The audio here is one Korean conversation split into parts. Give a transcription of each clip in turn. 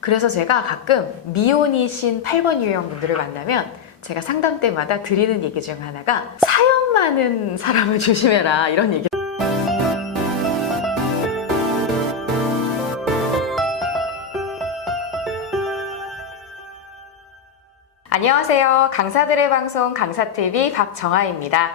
그래서 제가 가끔 미혼이신 8번 유형 분들을 만나면 제가 상담 때마다 드리는 얘기 중 하나가 사연 많은 사람을 조심해라, 이런 얘기. 안녕하세요. 강사들의 방송 강사TV 박정아입니다.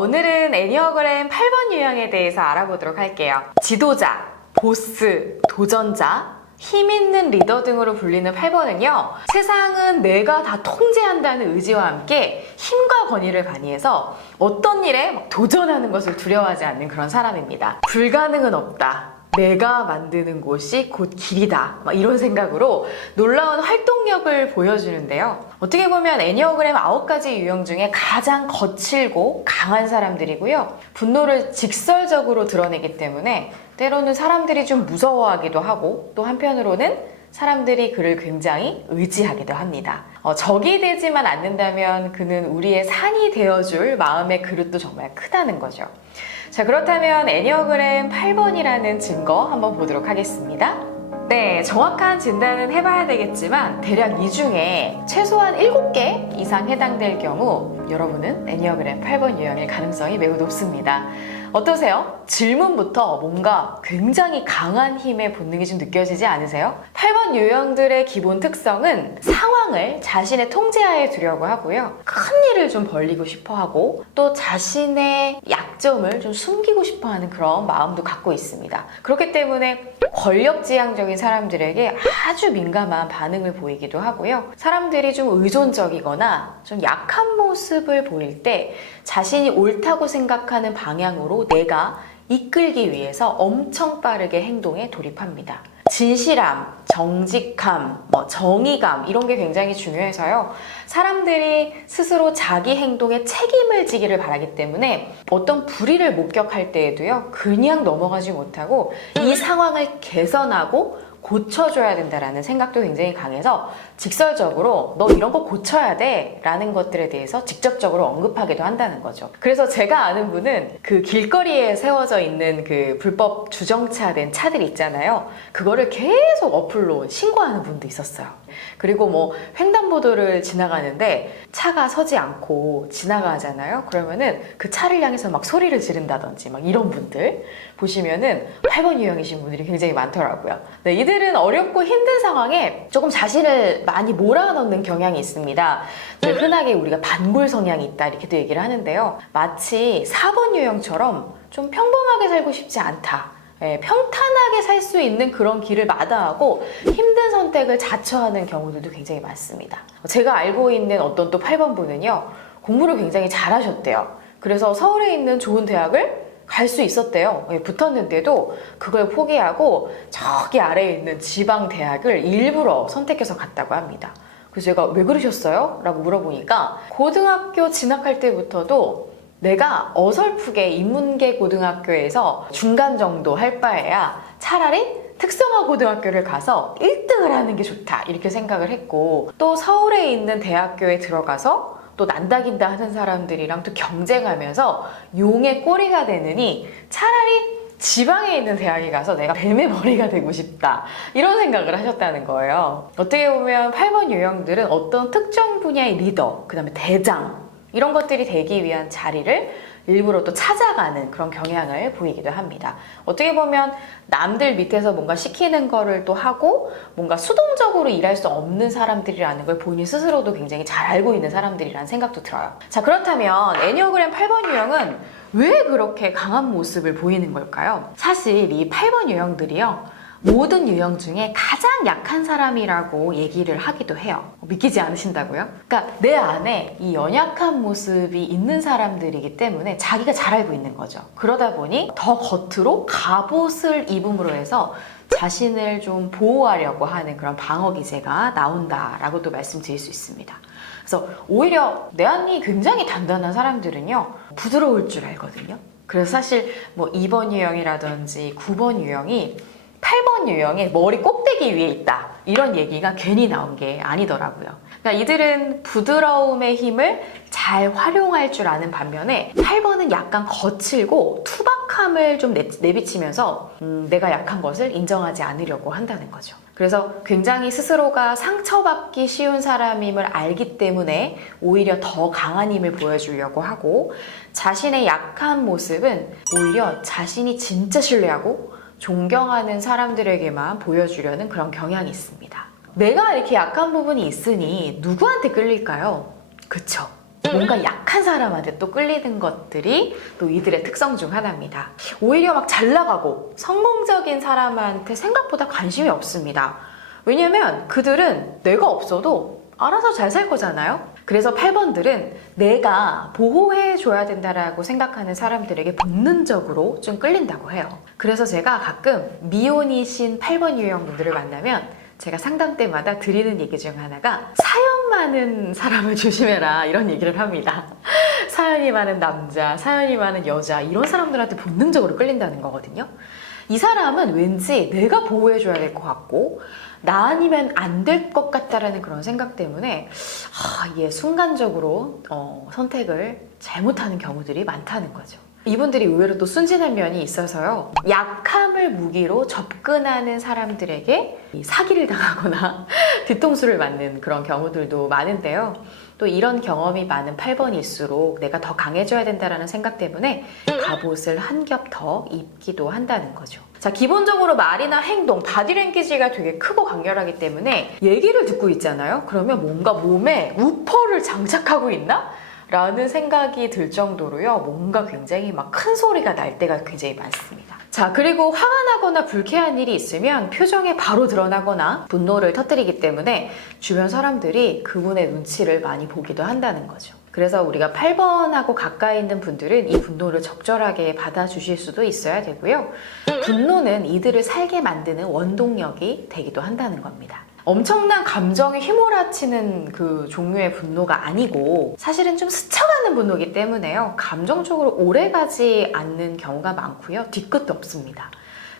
오늘은 애니어그램 8번 유형에 대해서 알아보도록 할게요. 지도자, 보스, 도전자, 힘있는 리더 등으로 불리는 8번은요, 세상은 내가 다 통제한다는 의지와 함께 힘과 권위를 가미해서 어떤 일에 도전하는 것을 두려워하지 않는 그런 사람입니다. 불가능은 없다, 내가 만드는 곳이 곧 길이다, 이런 생각으로 놀라운 활동력을 보여주는데요. 어떻게 보면 애니어그램 9가지 유형 중에 가장 거칠고 강한 사람들이고요. 분노를 직설적으로 드러내기 때문에 때로는 사람들이 좀 무서워하기도 하고, 또 한편으로는 사람들이 그를 굉장히 의지하기도 합니다. 적이 되지만 않는다면 그는 우리의 산이 되어줄 마음의 그릇도 정말 크다는 거죠. 자, 그렇다면 애니어그램 8번이라는 증거 한번 보도록 하겠습니다. 네, 정확한 진단은 해봐야 되겠지만 대략 이 중에 최소한 7개 이상 해당될 경우 여러분은 애니어그램 8번 유형일 가능성이 매우 높습니다. 어떠세요? 질문부터 뭔가 굉장히 강한 힘의 본능이 좀 느껴지지 않으세요? 8번 유형들의 기본 특성은 상황을 자신의 통제하에 두려고 하고요. 큰 일을 좀 벌리고 싶어 하고, 또 자신의 약점을 좀 숨기고 싶어 하는 그런 마음도 갖고 있습니다. 그렇기 때문에 권력지향적인 사람들에게 아주 민감한 반응을 보이기도 하고요. 사람들이 좀 의존적이거나 좀 약한 모습을 보일 때 자신이 옳다고 생각하는 방향으로 내가 이끌기 위해서 엄청 빠르게 행동에 돌입합니다. 진실함, 정직함, 정의감, 이런 게 굉장히 중요해서요. 사람들이 스스로 자기 행동에 책임을 지기를 바라기 때문에 어떤 불의를 목격할 때에도요, 그냥 넘어가지 못하고 이 상황을 개선하고 고쳐줘야 된다라는 생각도 굉장히 강해서 직설적으로 너 이런 거 고쳐야 돼 라는 것들에 대해서 직접적으로 언급하기도 한다는 거죠. 그래서 제가 아는 분은 그 길거리에 세워져 있는 그 불법 주정차된 차들 있잖아요. 그거를 계속 어플로 신고하는 분도 있었어요. 그리고 횡단보도를 지나가는데 차가 서지 않고 지나가잖아요. 그러면은 그 차를 향해서 막 소리를 지른다든지 이런 분들 보시면은 8번 유형이신 분들이 굉장히 많더라고요. 네, 이들은 어렵고 힘든 상황에 조금 자신을 많이 몰아넣는 경향이 있습니다. 흔하게 우리가 반골 성향이 있다 이렇게도 얘기를 하는데요. 마치 4번 유형처럼 좀 평범하게 살고 싶지 않다, 평탄하게 살 수 있는 그런 길을 마다하고 힘든 선택을 자처하는 경우들도 굉장히 많습니다. 제가 알고 있는 어떤 또 8번 분은요, 공부를 굉장히 잘하셨대요. 그래서 서울에 있는 좋은 대학을 갈 수 있었대요. 붙었는데도 그걸 포기하고 저기 아래에 있는 지방 대학을 일부러 선택해서 갔다고 합니다. 그래서 제가 왜 그러셨어요? 라고 물어보니까 고등학교 진학할 때부터도 내가 어설프게 인문계 고등학교에서 중간 정도 할 바에야 차라리 특성화 고등학교를 가서 1등을 하는 게 좋다 이렇게 생각을 했고, 또 서울에 있는 대학교에 들어가서 또 난다긴다 하는 사람들이랑 또 경쟁하면서 용의 꼬리가 되느니 차라리 지방에 있는 대학에 가서 내가 뱀의 머리가 되고 싶다 이런 생각을 하셨다는 거예요. 어떻게 보면 8번 유형들은 어떤 특정 분야의 리더, 그 다음에 대장, 이런 것들이 되기 위한 자리를 일부러 또 찾아가는 그런 경향을 보이기도 합니다. 어떻게 보면 남들 밑에서 뭔가 시키는 거를 또 하고 뭔가 수동적으로 일할 수 없는 사람들이라는 걸 본인 스스로도 굉장히 잘 알고 있는 사람들이라는 생각도 들어요. 자, 그렇다면 애니어그램 8번 유형은 왜 그렇게 강한 모습을 보이는 걸까요? 사실 이 8번 유형들이요, 모든 유형 중에 가장 약한 사람이라고 얘기를 하기도 해요. 믿기지 않으신다고요? 그러니까 내 안에 이 연약한 모습이 있는 사람들이기 때문에 자기가 잘 알고 있는 거죠. 그러다 보니 더 겉으로 갑옷을 입음으로 해서 자신을 좀 보호하려고 하는 그런 방어 기제가 나온다라고도 말씀드릴 수 있습니다. 그래서 오히려 내 안이 굉장히 단단한 사람들은요, 부드러울 줄 알거든요. 그래서 사실 2번 유형이라든지 9번 유형이 8번 유형의 머리 꼭대기 위에 있다, 이런 얘기가 괜히 나온 게 아니더라고요. 그러니까 이들은 부드러움의 힘을 잘 활용할 줄 아는 반면에 8번은 약간 거칠고 투박함을 좀 내비치면서 내가 약한 것을 인정하지 않으려고 한다는 거죠. 그래서 굉장히 스스로가 상처받기 쉬운 사람임을 알기 때문에 오히려 더 강한 힘을 보여주려고 하고, 자신의 약한 모습은 오히려 자신이 진짜 신뢰하고 존경하는 사람들에게만 보여주려는 그런 경향이 있습니다. 내가 이렇게 약한 부분이 있으니 누구한테 끌릴까요? 그쵸? 뭔가 약한 사람한테 또 끌리는 것들이 또 이들의 특성 중 하나입니다. 오히려 막 잘 나가고 성공적인 사람한테 생각보다 관심이 없습니다. 왜냐면 그들은 내가 없어도 알아서 잘 살 거잖아요. 그래서 8번들은 내가 보호해줘야 된다라고 생각하는 사람들에게 본능적으로 좀 끌린다고 해요. 그래서 제가 가끔 미혼이신 8번 유형 분들을 만나면 제가 상담 때마다 드리는 얘기 중 하나가 사연 많은 사람을 조심해라, 이런 얘기를 합니다. 사연이 많은 남자, 사연이 많은 여자, 이런 사람들한테 본능적으로 끌린다는 거거든요. 이 사람은 왠지 내가 보호해줘야 될 것 같고 나 아니면 안 될 것 같다라는 그런 생각 때문에 순간적으로 선택을 잘못하는 경우들이 많다는 거죠. 이분들이 의외로 또 순진한 면이 있어서요, 약함을 무기로 접근하는 사람들에게 사기를 당하거나 뒤통수를 맞는 그런 경우들도 많은데요. 또 이런 경험이 많은 8번일수록 내가 더 강해져야 된다는 생각 때문에 갑옷을 한 겹 더 입기도 한다는 거죠. 자, 기본적으로 말이나 행동, 바디랭귀지가 되게 크고 강렬하기 때문에 얘기를 듣고 있잖아요. 그러면 뭔가 몸에 우퍼를 장착하고 있나? 라는 생각이 들 정도로요, 뭔가 굉장히 막 큰 소리가 날 때가 굉장히 많습니다. 자, 그리고 화가 나거나 불쾌한 일이 있으면 표정에 바로 드러나거나 분노를 터뜨리기 때문에 주변 사람들이 그분의 눈치를 많이 보기도 한다는 거죠. 그래서 우리가 8번하고 가까이 있는 분들은 이 분노를 적절하게 받아주실 수도 있어야 되고요. 분노는 이들을 살게 만드는 원동력이 되기도 한다는 겁니다. 엄청난 감정이 휘몰아치는 그 종류의 분노가 아니고 사실은 좀 스쳐가는 분노이기 때문에요, 감정적으로 오래가지 않는 경우가 많고요, 뒤끝도 없습니다.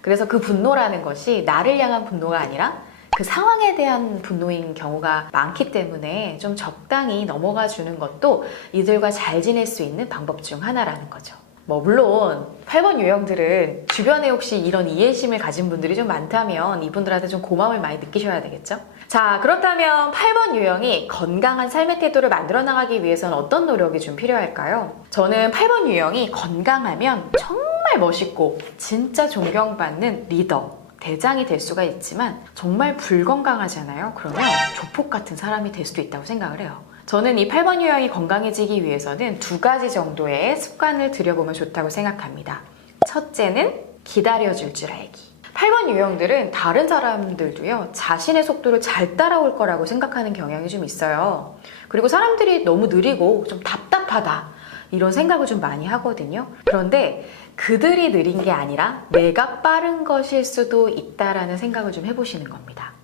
그래서 그 분노라는 것이 나를 향한 분노가 아니라 그 상황에 대한 분노인 경우가 많기 때문에 좀 적당히 넘어가 주는 것도 이들과 잘 지낼 수 있는 방법 중 하나라는 거죠. 물론 8번 유형들은 주변에 혹시 이런 이해심을 가진 분들이 좀 많다면 이분들한테 좀 고마움을 많이 느끼셔야 되겠죠? 자, 그렇다면 8번 유형이 건강한 삶의 태도를 만들어 나가기 위해서는 어떤 노력이 좀 필요할까요? 저는 8번 유형이 건강하면 정말 멋있고 진짜 존경받는 리더, 대장이 될 수가 있지만 정말 불건강하잖아요. 그러면 조폭 같은 사람이 될 수도 있다고 생각을 해요. 저는 이 8번 유형이 건강해지기 위해서는 2가지 정도의 습관을 들여보면 좋다고 생각합니다. 첫째는 기다려줄 줄 알기. 8번 유형들은 다른 사람들도요, 자신의 속도를 잘 따라올 거라고 생각하는 경향이 좀 있어요. 그리고 사람들이 너무 느리고 좀 답답하다, 이런 생각을 좀 많이 하거든요. 그런데 그들이 느린 게 아니라 내가 빠른 것일 수도 있다라는 생각을 좀 해보시는 겁니다.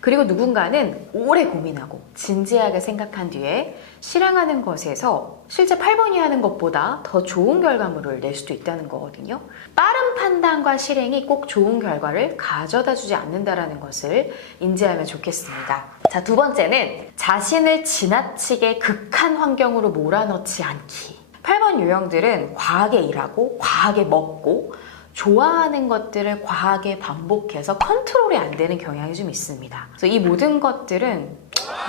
그리고 누군가는 오래 고민하고 진지하게 생각한 뒤에 실행하는 것에서 실제 8번이 하는 것보다 더 좋은 결과물을 낼 수도 있다는 거거든요. 빠른 판단과 실행이 꼭 좋은 결과를 가져다 주지 않는다는 것을 인지하면 좋겠습니다. 자, 2번째는 자신을 지나치게 극한 환경으로 몰아넣지 않기. 8번 유형들은 과하게 일하고 과하게 먹고 좋아하는 것들을 과하게 반복해서 컨트롤이 안 되는 경향이 좀 있습니다. 그래서 이 모든 것들은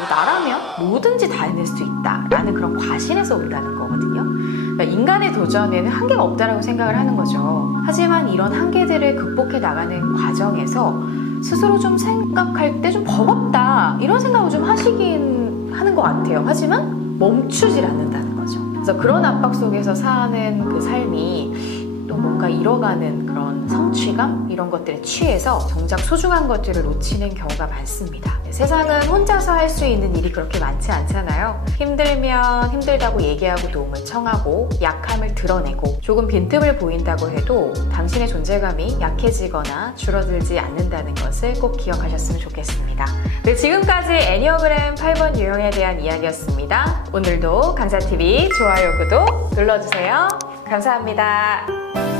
나라면 뭐든지 다 해낼 수 있다라는 그런 과신에서 온다는 거거든요. 그러니까 인간의 도전에는 한계가 없다라고 생각을 하는 거죠. 하지만 이런 한계들을 극복해 나가는 과정에서 스스로 좀 생각할 때 좀 버겁다, 이런 생각을 좀 하시긴 하는 것 같아요. 하지만 멈추질 않는다는 거죠. 그래서 그런 압박 속에서 사는 그 삶이 또 뭔가 잃어가는 그런 성취감, 이런 것들에 취해서 정작 소중한 것들을 놓치는 경우가 많습니다. 세상은 혼자서 할 수 있는 일이 그렇게 많지 않잖아요. 힘들면 힘들다고 얘기하고 도움을 청하고 약함을 드러내고 조금 빈틈을 보인다고 해도 당신의 존재감이 약해지거나 줄어들지 않는다는 것을 꼭 기억하셨으면 좋겠습니다. 네, 지금까지 애니어그램 8번 유형에 대한 이야기였습니다. 오늘도 강사TV 좋아요, 구독 눌러주세요. 감사합니다.